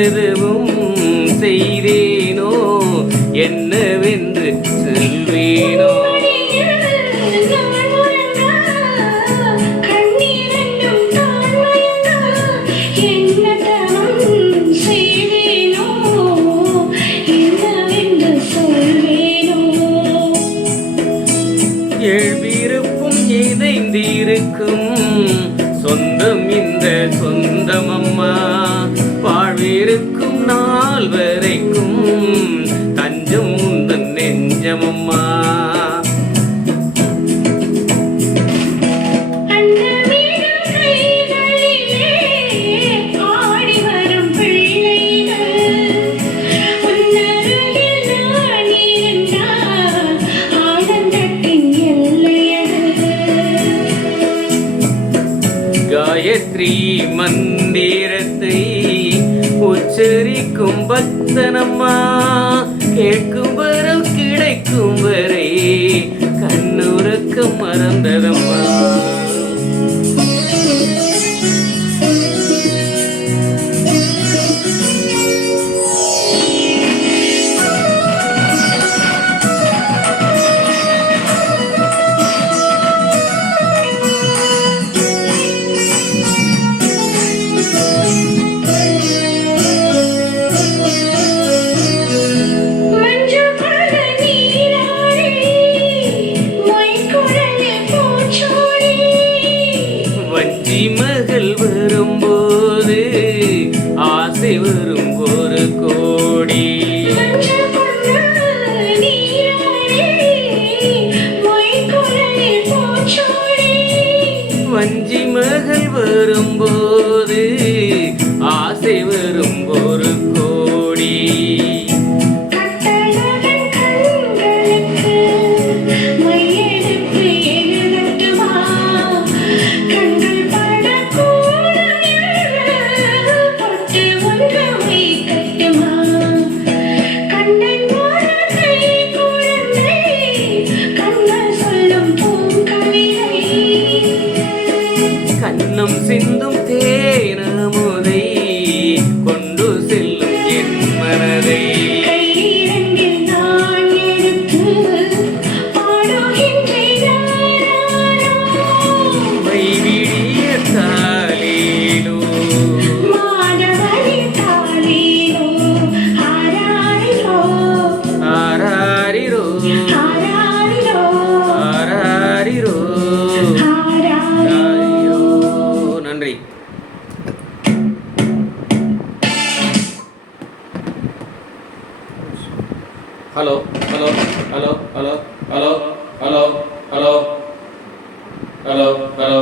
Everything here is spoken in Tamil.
நல்லதுவும் செய்தேனோ என்னவென்று சொல்வேனோ. எழுவிருப்பும் இணைந்திருக்கும் சொந்தம் இந்த சொந்தம் அம்மா. வாழ்விருக்கும் நாள் வரைக்கும் தஞ்சம் உந்தன் நெஞ்சம் அம்மா. காயத்ரி மந்திரத்தை உச்சரிக்கும் பக்தனம்மா. கேட்கும் வரம் கிடைக்கும் வரை கண்ணுறக்கம் மறந்ததம்மா. மகள் வரும்போது ஆசை வரும் ஒரு கோடி. வஞ்சி மகள் வரும்போது ஆசை வரும் ஒரு கோடி. கண்ணம் சிந்தும் தேனமுதை கொண்டு செல்லும் என் மனதை. வைவிடிய தாலேலோ ஆராரிரோ ஆராரிரோ. நன்றி. Hello hello hello hello hello hello hello hello hello.